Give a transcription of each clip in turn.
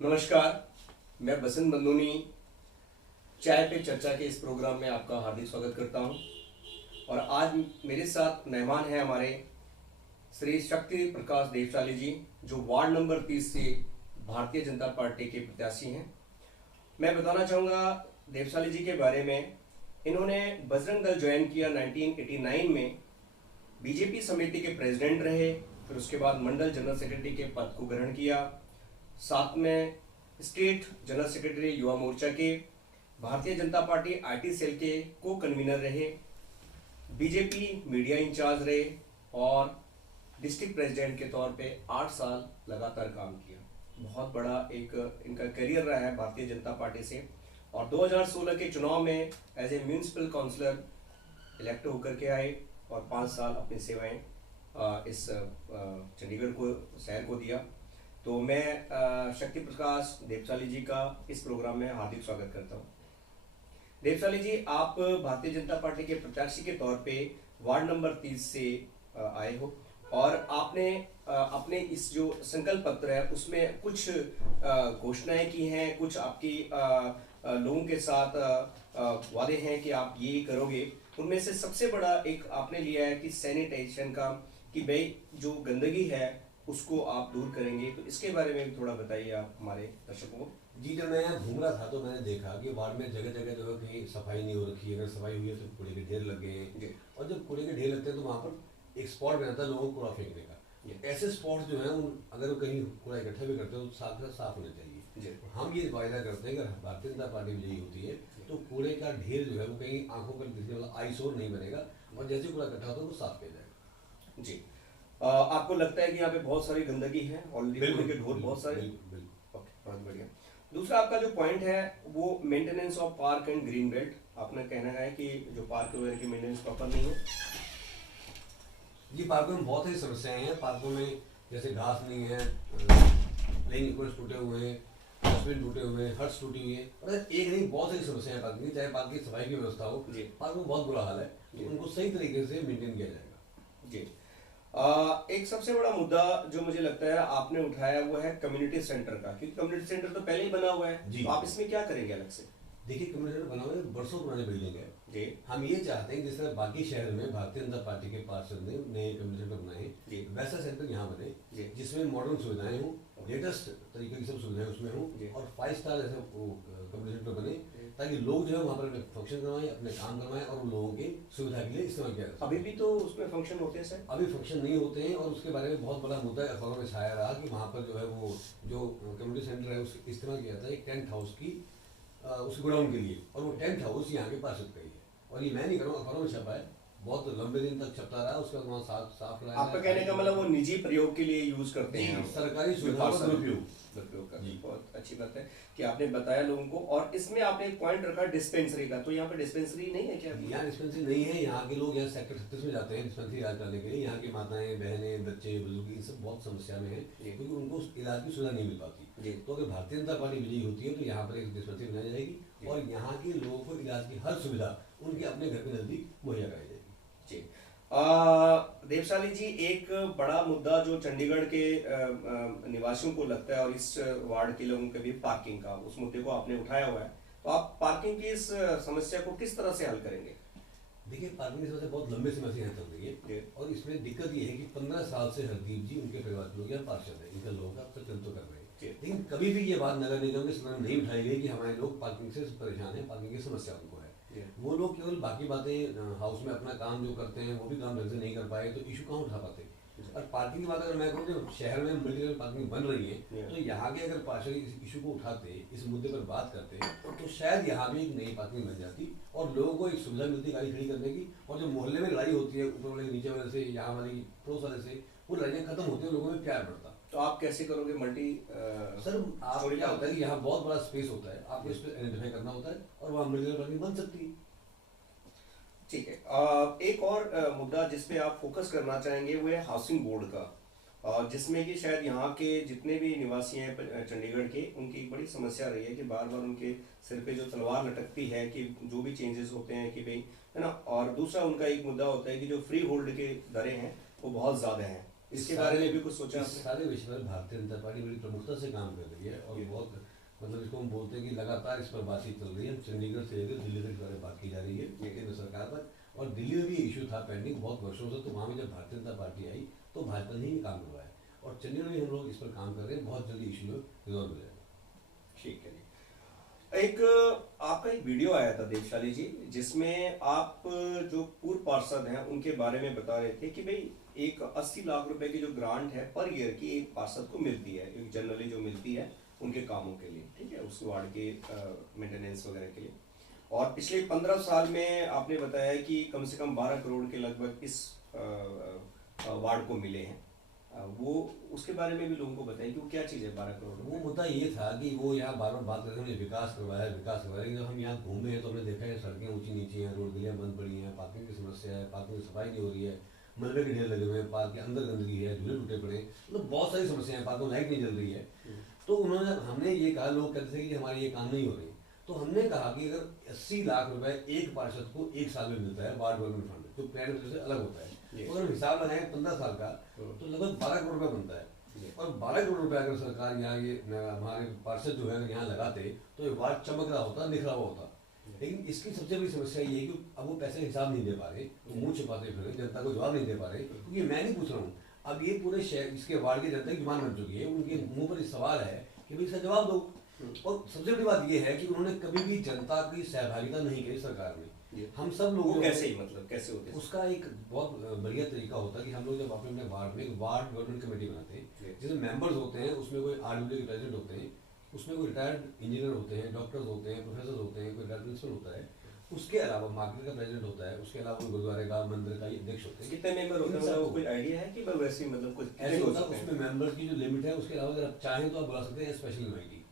नमस्कार। मैं बसंत बंदोनी चाय पे चर्चा के इस प्रोग्राम में आपका हार्दिक स्वागत करता हूं। और आज मेरे साथ मेहमान हैं हमारे श्री शक्ति प्रकाश देवशाली जी, जो वार्ड नंबर 30 से भारतीय जनता पार्टी के प्रत्याशी हैं। मैं बताना चाहूँगा देवशाली जी के बारे में। इन्होंने बजरंग दल ज्वाइन किया 1989 में, बीजेपी समिति के प्रेसिडेंट रहे, फिर उसके बाद मंडल जनरल सेक्रेटरी के पद को ग्रहण किया। साथ में state general secretary Yuva Morcha के, Bharatiya Janata party IT cell के को कन्वीनर रहे, बीजेपी मीडिया इंचार्ज रहे और डिस्ट्रिक्ट प्रेसिडेंट के तौर पे 8 साल लगातार काम किया। बहुत बड़ा एक इनका करियर रहा है भारतीय जनता पार्टी से। और 2016 के चुनाव में as a municipal councillor elect होकर के आए और 5 साल अपनी सेवाएं इस चंडीगढ़ को शहर को दिया। तो मैं शक्ति प्रकाश देवशाली जी का इस प्रोग्राम में हार्दिक स्वागत करता हूँ। देवशाली जी, आप भारतीय जनता पार्टी के प्रत्याशी के तौर पे वार्ड नंबर 30 से आए हो और आपने अपने इस जो संकल्प पत्र है उसमें कुछ घोषणाएं की हैं, कुछ आपकी लोगों के साथ वादे हैं कि आप ये करोगे। उनमें से सबसे बड़ा एक आपने लिया है कि सैनिटाइजेशन का, कि भाई जो गंदगी है उसको आप दूर करेंगे। तो इसके बारे में भी थोड़ा बताइए आप हमारे दर्शकों को। जी, जब मैं यहाँ घूम रहा था तो मैंने देखा कि वार्ड में जगह जगह जो है कहीं सफाई नहीं हो रखी है। अगर सफाई हुई है तो कूड़े के ढेर लग गए हैं, और जब कूड़े के ढेर लगते हैं तो वहाँ पर एक स्पॉट बनाता है लोगों को कूड़ा फेंकने का। ऐसे स्पॉट जो है अगर कहीं कूड़ा इकट्ठा भी करते हैं तो साफ होने चाहिए। हम ये वायदा करते हैं अगर भारतीय जनता पार्टी विजयी होती है तो कूड़े का ढेर जो है वो कहीं आंखों पर दिखने वाला आईसोर नहीं बनेगा, और जैसे कूड़ा इकट्ठा होता है वो साफ किया जाएगा। जी, आपको लगता है कि यहाँ पे बहुत सारी गंदगी है, ऑलरेडी कूड़े के ढोर बहुत सारे। ओके, बहुत बढ़िया। दूसरा आपका जो पॉइंट है वो maintenance of park and green belt. आपने कहना है कि जो पार्क वगैरह की मेंटेनेंस प्रॉपर नहीं है। जी, पार्कों में बहुत सारी समस्याएं हैं। पार्कों में जैसे घास नहीं है, प्लेइंग इक्विपमेंट्स टूटे हुए हैं, डस्टबिन टूटे हुए हैं, हट्स टूटी हुई है। और एक नहीं, बहुत सारी समस्याएं पार्क की। चाहे पार्क की सफाई की व्यवस्था हो, पार्क में बहुत बुरा हाल है, तो उनको सही तरीके से मेंटेन किया जाएगा। जी, एक सबसे बड़ा मुद्दा जो मुझे लगता है आपने उठाया वो है कम्युनिटी सेंटर का, क्योंकि कम्युनिटी सेंटर तो पहले ही बना हुआ है। तो आप इसमें क्या करेंगे अलग से? देखिए, कम्युनिटी सेंटर बना हुआ है, बरसों पुराने बिल्डिंग है जी। हम ये चाहते हैं जिस तरह बाकी शहर में भारतीय जनता पार्टी के पार्षद ने नए कम्युनिटी सेंटर बनाए, वैसा सेंटर यहाँ बने जिसमें मॉडर्न सुविधाएं हों, लेटेस्ट तरीके की सब सुविधाएं उसमें हों, और 5 स्टार जैसे कम्युनिटी सेंटर बने, ताकि लोग जो है वहाँ पर अपने फंक्शन करवाएं, अपने काम करवाएं और उन लोगों की सुविधा के लिए इस्तेमाल किया जाए। अभी भी तो उसमें फंक्शन होते हैं सर? अभी फंक्शन नहीं होते हैं, और उसके बारे में बहुत बड़ा मुद्दा अखबारों में छाया रहा कि वहाँ पर जो है वो जो कम्युनिटी सेंटर है उसका इस्तेमाल किया जाता है एक टेंट हाउस की उस गोडाउन के लिए, और वो टेंट हाउस यहाँ के पार्षद का ही है। और ये मैं नहीं कर रहा हूँ, अखबारों में छपा है, बहुत लंबे दिन तक छपता रहा। उसका वहाँ साफ कराया। आपका कहने का मतलब वो निजी प्रयोग के लिए यूज करते हैं, सरकारी सुविधाओं का दुरुपयोग का। बहुत अच्छी बात है कि आपने बताया लोगों को। और इसमें आपने एक पॉइंट रखा डिस्पेंसरी का, तो यहाँ पे डिस्पेंसरी नहीं है क्या? यहाँ डिस्पेंसरी नहीं है। यहाँ के लोग यहाँ सेक्टर 36 में जाते हैं डिस्पेंसरी इलाज करने के लिए। यहाँ की माताएं, बहनें, बच्चे, बुजुर्ग इन सब बहुत समस्या में है, क्योंकि उनको इलाज की सुविधा नहीं मिल पाती। तो अगर भारतीय जनता पार्टी विजयी होती है तो यहाँ पर एक डिस्पेंसरी बनाई जाएगी और यहाँ के लोगों को इलाज की हर सुविधा उनके अपने घर के नजदीक मुहैया कराई जाएगी। जी, देवशाली जी, एक बड़ा मुद्दा जो चंडीगढ़ के निवासियों को लगता है और इस वार्ड के लोगों के भी पार्किंग का, उस मुद्दे को आपने उठाया हुआ है। तो आप पार्किंग की इस समस्या को किस तरह से हल करेंगे? देखिए, पार्किंग की समस्या बहुत लंबे समय से यहाँ चल रही है, और इसमें दिक्कत ये है कि 15 साल से हरदीप जी, उनके परिवार के लोग यहाँ पार्षद है, इनका लोग अब तक तो कर रहे हैं, लेकिन कभी भी ये बात नगर निगम के सदन में नहीं उठाई गई कि हमारे लोग पार्किंग से परेशान है, पार्किंग की समस्या उनको है। वो लोग केवल बाकी बातें हाउस में अपना काम जो करते हैं वो भी काम ढंग से नहीं कर पाए, तो इशू कहाँ उठा पाते। और पार्किंग की बात अगर मैं करूँ, जब शहर में मल्टी लेवल पार्किंग बन रही है तो यहाँ के अगर पार्षद इस इशू को उठाते, इस मुद्दे पर बात करते, तो शायद यहाँ भी एक नई पार्किंग बन जाती और लोगों को एक सुविधा मिलती गाड़ी खड़ी करने की। और जो मोहल्ले में लड़ाई होती है ऊपर वाले नीचे वाले से, यहाँ वाली पड़ोस वाले से, वो लड़ाइयाँ खत्म होती है, लोगों में प्यार बढ़ता। तो आप कैसे करोगे मल्टी? सर, आप क्या होता है कि यहाँ बहुत बड़ा स्पेस होता है, आपको इस पर आइडेंटिफाई करना होता है और वहाँ मल्टी लेवल पार्किंग बन सकती है। ठीक है। एक और मुद्दा जिस पे आप फोकस करना चाहेंगे वो है हाउसिंग बोर्ड का, जिसमें कि शायद यहाँ के जितने भी निवासी हैं चंडीगढ़ के, उनकी एक बड़ी समस्या रही है कि बार बार उनके सिर पे जो तलवार लटकती है कि जो भी चेंजेस होते हैं कि भाई, है ना। और दूसरा उनका एक मुद्दा होता है कि जो फ्री होल्ड के दरें हैं वो बहुत ज़्यादा हैं। इसके बारे में भी कुछ सोचा इस सारे विषय पर भारतीय जनता पार्टी बड़ी प्रमुखता से काम कर रही है और बहुत मतलब इसको हम बोलते हैं कि लगातार इस पर बातचीत चल रही है। चंडीगढ़ से लेकर दिल्ली तक बारे बात की जा रही है केंद्र सरकार पर, और दिल्ली में भी इशू था पेंडिंग बहुत वर्षों से, तो वहाँ में जब भारतीय जनता पार्टी आई तो भाजपा ने ही काम करवाया, और चंडीगढ़ में हम लोग इस पर काम कर रहे हैं, बहुत जल्दी इशू रिजॉल्व हो जाएगा। ठीक है जी। एक आपका एक वीडियो आया था देवशाली जी, जिसमें आप जो पूर्व पार्षद हैं उनके बारे में बता रहे थे कि भाई एक 80 लाख रुपए की जो ग्रांट है पर ईयर की एक पार्षद को मिलती है, एक जनरली जो मिलती है उनके कामों के लिए, ठीक है, उस वार्ड के मेंटेनेंस वगैरह के लिए। और पिछले 15 साल में आपने बताया कि कम से कम 12 करोड़ के लगभग इस वार्ड को मिले हैं। वो उसके बारे में भी लोगों को बताएं कि वो क्या चीज़ है 12 करोड़। वो मुद्दा ये था कि वो यहाँ बार बार बात करते हैं विकास करवाया विकास करवाया, लेकिन जब हम यहाँ घूमे हैं तो हमने देखा है सड़कें ऊंची नीची हैं, रोड गलियाँ बंद पड़ी हैं, पार्किंग की समस्या है, पार्किंग की सफाई नहीं हो रही है, मलबे के ढेर लगे हुए हैं, पार्क के अंदर गंदगी है, झूले टूटे पड़े, मतलब बहुत सारी समस्याएं, पार्क में लाइट नहीं जल रही है। तो उन्होंने हमने ये कहा, लोग कहते थे कि हमारे ये काम नहीं हो रही, तो हमने कहा कि अगर 80 लाख रुपए एक पार्षद को एक साल में मिलता है वार्ड डेवलपमेंट फंड, जो प्लान बजट से अलग होता है, तो अगर हिसाब लगाएं 15 साल का तो लगभग 12 करोड़ रुपए बनता है। और 12 करोड़ रुपए अगर सरकार यहाँ ये हमारे पार्षद जो है अगर यहाँ लगाते तो ये वार्ड चमक रहा होता, निखरा हुआ होता। लेकिन इसकी सबसे बड़ी समस्या ये है कि अब वो पैसे का हिसाब नहीं दे पा रहे, तो मुंह छुपाते फिर जनता को जवाब नहीं दे पा रहे, क्योंकि मैं नहीं पूछ रहा हूँ, अब ये पूरे शहर इसके वार्ड की जनता की डिमांड बन चुकी है, उनके मुंह पर सवाल है कि भाई इसका जवाब दो। और सबसे बड़ी बात ये है कि उन्होंने कभी भी जनता की सहभागिता नहीं करी सरकार में। हम सब लोग कैसे मतलब कैसे होते हैं? उसका एक बहुत बढ़िया तरीका होता है कि हम लोग जब अपने वार्ड में एक वार्ड डेवलपमेंट कमेटी बनाते हैं, जिसमें मेंबर्स होते हैं, उसमें कोई आरडब्ल्यू के प्रेसिडेंट होते हैं, उसमें कोई रिटायर्ड इंजीनियर होते हैं, डॉक्टर्स होते हैं, प्रोफेसर होते हैं, कोई रिटायर्ड प्रिंसिपल होता है, उसके अलावा मार्केट का प्रेसिडेंट होता है, उसके अलावा कोई गुरुद्वारे का मंदिर का अध्यक्ष होते हैं। कितने मेंबर होते हैं, मतलब कोई आइडिया है कि वैसे मतलब कुछ ऐसे होता है? उसमें मेंबर की जो लिमिट है, उसके अलावा अगर आप चाहें तो आप बुला सकते हैं स्पेशल कमेटी,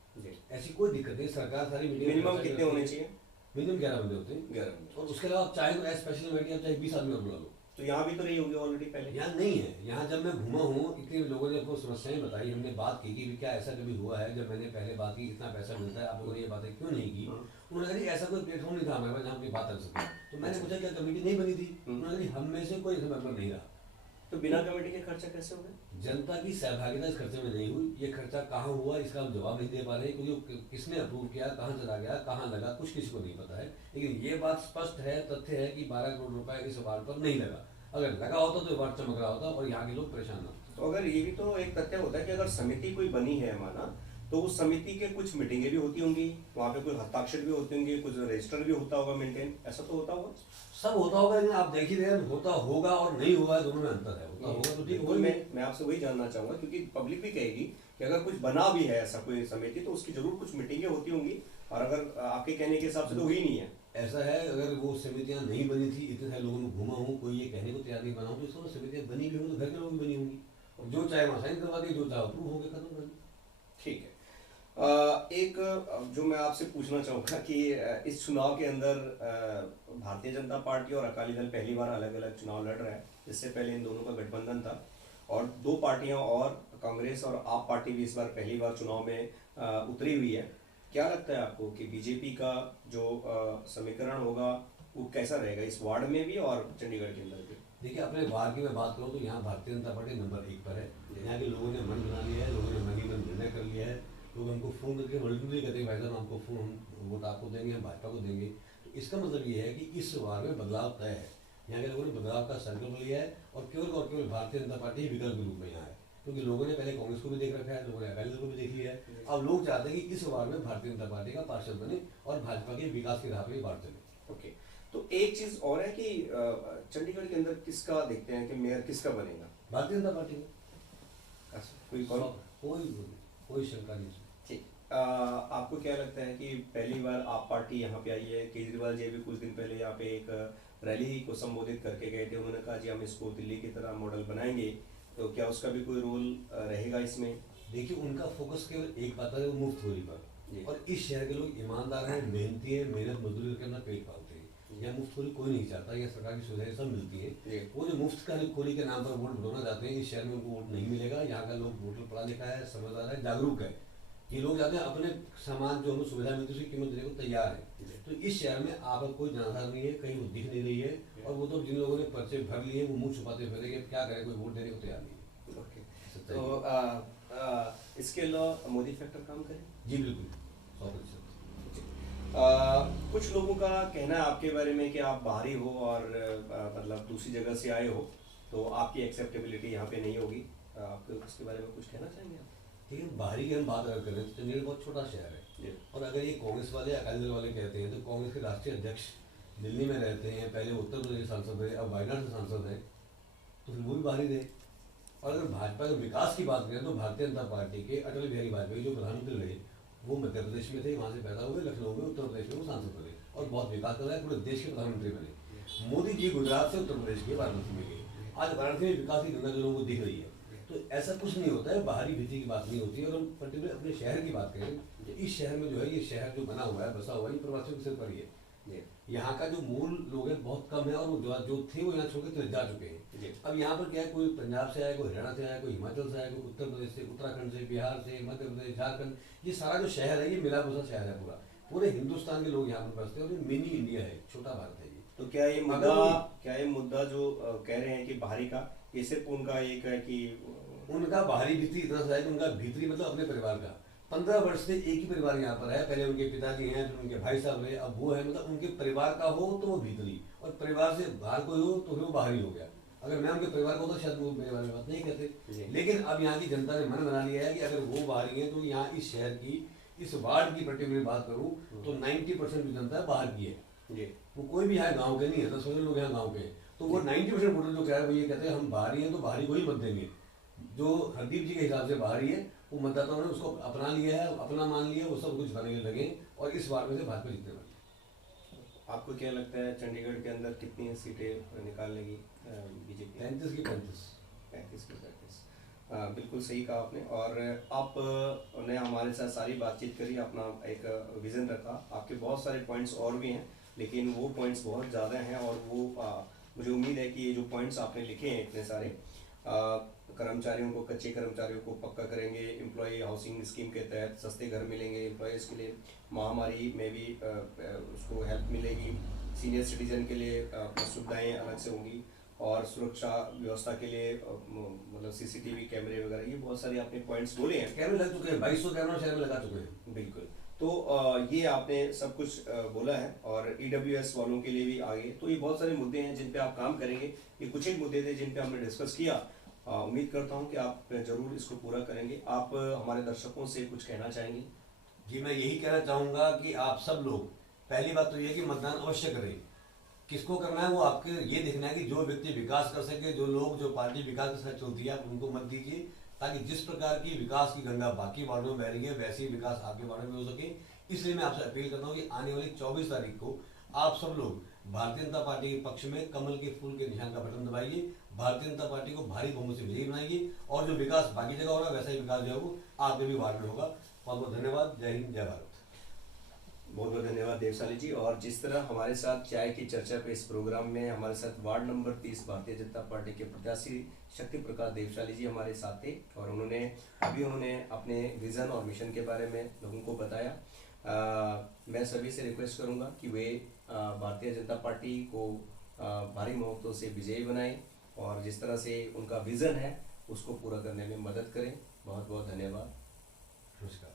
ऐसी कोई दिक्कत नहीं। सरकार सारी मीटिंग मिनिमम कितने होने चाहिए? मिनिमम 11 बंदे होते हैं, 11। और उसके अलावा आप चाहे तो स्पेशल कमेटी आप चाहे 20 आदमी और बुला लो। तो यहाँ भी तो रही होगी ऑलरेडी पहले? यहाँ नहीं है। यहाँ जब मैं घूमा हूँ, इतने लोगों ने अपनी समस्याएं बताई, हमने बात की कि क्या ऐसा कभी हुआ है, जब मैंने पहले बात की इतना पैसा मिलता है, आप लोगों ने ये बातें क्यों नहीं की? उन्होंने कहा ऐसा कोई प्लेटफॉर्म नहीं था हमारे पास जहाँ की बात कर सके। तो मैंने पूछा क्या कमेटी नहीं बनी थी? उन्होंने कहा हम में से कोई मेंबर नहीं रहा। तो बिना कमेटी के खर्चा कैसे होगा? जनता की सहभागिता इस खर्चे में नहीं हुई। ये खर्चा कहाँ हुआ इसका हम जवाब नहीं दे पा रहे, क्योंकि किसने अप्रूव किया, कहाँ चला गया, कहाँ लगा, कुछ किसी को नहीं पता है। लेकिन ये बात स्पष्ट है, तथ्य है कि 12 करोड़ रुपए इस वार्ड पर नहीं लगा। अगर लगा होता तो वार्ड चमक रहा होता और यहाँ के लोग परेशान ना होते। तो अगर ये भी तो एक तथ्य होता है कि अगर समिति कोई बनी है माना, तो उस समिति के कुछ मीटिंगें भी होती होंगी, वहाँ पे कुछ हस्ताक्षर भी होते होंगे, कुछ रजिस्टर भी होता होगा मेंटेन, ऐसा तो होता होगा? सब होता होगा, लेकिन आप देख ही रहे हैं, होता होगा और नहीं हुआ दोनों में अंतर है। होता होगा तो ठीक है। मैं आपसे वही जानना चाहूंगा, क्योंकि पब्लिक भी कहेगी कि अगर कुछ बना भी है ऐसा कोई समिति तो उसकी जरूर कुछ मीटिंगें होती होंगी, और अगर आपके कहने के हिसाब से तो हुई नहीं है। ऐसा है, अगर वो समितियां नहीं बनी थी, इतने सारे लोगों में घूमा हूँ, कोई ये कहने को तैयार नहीं बना हूँ, तो इसको समितियां बनी भी होंगी तो घर के लोग भी बनी होंगी, और जो चाहे वहाँ साइन करवा दिए, जो चाहे अप्रूव हो गया, खत्म कर। ठीक है। एक जो मैं आपसे पूछना चाहूँगा कि इस चुनाव के अंदर भारतीय जनता पार्टी और अकाली दल पहली बार अलग अलग चुनाव लड़ रहा है। इससे पहले इन दोनों का गठबंधन था, और दो पार्टियां और कांग्रेस और आप पार्टी भी इस बार पहली बार चुनाव में उतरी हुई है। क्या लगता है आपको कि बीजेपी का जो समीकरण होगा वो कैसा रहेगा इस वार्ड में भी और चंडीगढ़ के अंदर भी? देखिए, अपने वार्ड की मैं बात करूँ तो यहाँ भारतीय जनता पार्टी नंबर 1 पर है। यहाँ के लोगों ने मन बना लिया है, लोगों ने मन ही मन निर्णय कर लिया है। लोग हमको फ़ोन करके मल्टीपली कहते हैं भाई साहब हमको हम वोट आपको देंगे, हम भाजपा को देंगे। तो इसका मतलब ये है कि इस वार्ड में बदलाव तय है। यहाँ के लोगों ने बदलाव का संकल्प लिया है, और केवल भारतीय जनता पार्टी विकल्प के रूप में यहाँ है, क्योंकि लोगों ने पहले कांग्रेस को भी देख रखा है, लोगों ने अकाली दल को भी देख लिया है। अब लोग चाहते हैं कि इस वार्ड में भारतीय जनता पार्टी का पार्षद बने और भाजपा के विकास की राह पर वार्ड चले। ओके, तो एक चीज और है कि चंडीगढ़ के अंदर किसका देखते हैं कि मेयर किसका बनेगा? भारतीय जनता पार्टी में कोई शंका नहीं। ठीक, आपको क्या लगता है कि पहली बार आप पार्टी यहाँ पे आई है, केजरीवाल जी भी कुछ दिन पहले यहाँ पे एक रैली को संबोधित करके गए थे, उन्होंने कहा जी हम इसको दिल्ली की तरह मॉडल बनाएंगे, तो क्या उसका भी कोई रोल रहेगा इसमें? देखिए, उनका फोकस केवल एक बात है, वो मुफ्तखोरी पर। और इस शहर के लोग ईमानदार हैं, मेहनती हैं, मेहनत मजदूरी करके अपना पेट पालते हैं। यहाँ मुफ्तखोरी कोई नहीं चाहता, यह सरकार की सुविधाएं सब मिलती है। वो जो मुफ्त खोरी के नाम पर वोट ढूंढना चाहते हैं, इस शहर में उनको वोट नहीं मिलेगा। यहाँ का लोग वोटर पढ़ा लिखा है, समझदार है, जागरूक है। ये लोग चाहते हैं अपने सामान जो हमें सुविधा मिलती है उसकी कीमत देने को तैयार है। तो इस शहर में आपका कोई जानकार नहीं है, कहीं वो दिख नहीं रही है, और वो तो जिन लोगों ने पर्चे भर लिए वो मुंह छुपाते फिरे कि क्या करें, कोई वोट देने को तैयार नहीं है। समझता तो इसके अलावा मोदी फैक्टर काम करे? जी बिल्कुल 100%। कुछ लोगों का कहना है आपके बारे में कि आप बाहरी हो और मतलब दूसरी जगह से आए हो, तो आपकी एक्सेप्टेबिलिटी यहाँ पे नहीं होगी। आपको इसके बारे में कुछ कहना चाहेंगे आप? ठीक है, बाहरी की हम बात अगर करें तो चंडीगढ़ बहुत छोटा शहर है, और अगर ये कांग्रेस वाले अकाली दल वाले कहते हैं तो कांग्रेस के राष्ट्रीय अध्यक्ष दिल्ली में रहते हैं, पहले उत्तर प्रदेश के सांसद रहे, अब वायनाड से सांसद हैं, तो फिर वो भी बाहरी रहे। और अगर भाजपा के विकास की बात करें तो भारतीय जनता पार्टी के अटल बिहारी वाजपेयी जो प्रधानमंत्री रहे, वो मध्य प्रदेश में थे, वहाँ से पैदा हुए, लखनऊ में, उत्तर प्रदेश में वो सांसद बने और बहुत विकास कर रहा है, पूरे देश के प्रधानमंत्री बने। मोदी जी गुजरात से उत्तर प्रदेश के वाराणसी में गए, आज वाराणसी में विकास की गंगा जो लोगों को दिख रही है। तो ऐसा कुछ नहीं होता है, बाहरी भीति की बात नहीं होती है। अगर हम पर्टिकुलर अपने शहर की बात करें तो इस शहर में जो है, ये शहर जो बना हुआ है, बसा हुआ है, ये प्रवासियों के सिर पर ही है। यहाँ का जो मूल लोग हैं बहुत कम है, और वो जो थे वो यहाँ छोड़ के जा चुके हैं। अब यहाँ पर क्या है, कोई पंजाब से आया, कोई हरियाणा से आया, कोई हिमाचल से आया, कोई उत्तर प्रदेश से, उत्तराखंड से, बिहार से, मध्य प्रदेश, झारखंड, ये सारा जो शहर है ये मिला बसा शहर है पूरा। पूरे हिंदुस्तान के लोग यहाँ पर बसते हैं, और ये मिनी इंडिया है, छोटा भारत है ये। तो क्या ये मुद्दा जो कह रहे हैं कि बाहरी का, ये सिर्फ उनका एक है कि उनका बाहरी भीतरी इतना सा है कि उनका भीतरी मतलब अपने परिवार का 15 वर्ष से एक ही परिवार यहाँ पर है, पहले उनके पिताजी हैं, फिर उनके भाई साहब रहे, अब वो है, मतलब उनके परिवार का हो तो वो भीतरी, और परिवार से बाहर कोई हो तो फिर वो बाहरी हो गया। अगर मैं उनके परिवार को तो शायद वो मेरे बारे में बात नहीं कहते, लेकिन अब यहाँ की जनता ने मन बना लिया है कि अगर वो बाहरी है तो यहाँ इस शहर की, इस वार्ड की पर्टिकुलर बात करूँ तो 90% जो जनता है बाहर की है। वो कोई भी यहाँ गाँव के नहीं है, 10 लोग यहाँ गाँव के हैं, तो वो 90% वोटर जो कह रहे हैं वो ये कहते हैं हम बाहरी हैं तो बाहरी को ही मत देंगे। जो हरदीप जी के हिसाब से बाहरी है वो मतदाताओं ने उसको अपना लिया है, अपना मान लिया, वो सब कुछ करने लगे, और इस बार में से भाजपा जीतने वाली। आपको क्या लगता है चंडीगढ़ के अंदर कितनी सीटें निकाल लेगी बीजेपी? 35 की 35। 35 की 35। बिल्कुल सही कहा आपने। और आपने हमारे साथ सारी बातचीत करी, अपना एक विज़न रखा। आपके बहुत सारे पॉइंट्स और भी हैं, लेकिन वो पॉइंट्स बहुत ज़्यादा हैं, और वो मुझे उम्मीद है कि ये जो पॉइंट्स आपने लिखे हैं इतने सारे, कर्मचारियों को, कच्चे कर्मचारियों को पक्का करेंगे, एम्प्लॉय हाउसिंग स्कीम के तहत सस्ते घर मिलेंगे एम्प्लॉयज़ के लिए, महामारी में भी उसको हेल्प मिलेगी, सीनियर सिटीजन के लिए सुविधाएं अलग से होंगी, और सुरक्षा व्यवस्था के लिए मतलब सीसीटीवी कैमरे वगैरह, ये बहुत सारे आपने पॉइंट्स बोले हैं। कैमरे लग चुके हैं, 2200 कैमरा शहर में लगा चुके हैं। बिल्कुल। तो ये आपने सब कुछ बोला है, और EWS वालों के लिए भी आगे, तो ये बहुत सारे मुद्दे हैं जिन पे आप काम करेंगे। ये कुछ एक मुद्दे थे जिन पे हमने डिस्कस किया। उम्मीद करता हूँ कि आप जरूर इसको पूरा करेंगे। आप हमारे दर्शकों से कुछ कहना चाहेंगे? जी, मैं यही कहना चाहूँगा कि आप सब लोग, पहली बात तो ये है कि मतदान अवश्य करें। किसको करना है वो आपके ये देखना है कि जो व्यक्ति विकास कर सके, जो लोग, जो पार्टी विकास के साथ चलती है, आप उनको मत दीजिए, ताकि जिस प्रकार की विकास की गंगा बाकी वार्डों में बह रही है वैसे ही विकास आपके वार्ड में हो सके। इसलिए मैं आपसे अपील करता हूँ कि आने वाली 24 तारीख को आप सब लोग भारतीय जनता पार्टी के पक्ष में कमल के फूल के निशान का बटन दबाइए, भारतीय जनता पार्टी को भारी बहुमत से विजयी बनाइए, और जो विकास बाकी जगह हो रहा है वैसा ही विकास जो है वो आपके भी वार्ड में होगा। बहुत बहुत धन्यवाद। जय हिंद, जय भारत। बहुत बहुत धन्यवाद देवशाली जी। और जिस तरह हमारे साथ चाय की चर्चा पे इस प्रोग्राम में हमारे साथ ward number 30 Bharatiya Janata party के प्रत्याशी शक्ति प्रकाश देवशाली जी हमारे साथ थे, और उन्होंने अपने विज़न और मिशन के बारे में लोगों को बताया। मैं सभी से रिक्वेस्ट करूंगा कि वे भारतीय जनता पार्टी को भारी बहुमतों से विजयी बनाएं, और जिस तरह से उनका विज़न है उसको पूरा करने में मदद करें। बहुत बहुत धन्यवाद। नमस्कार।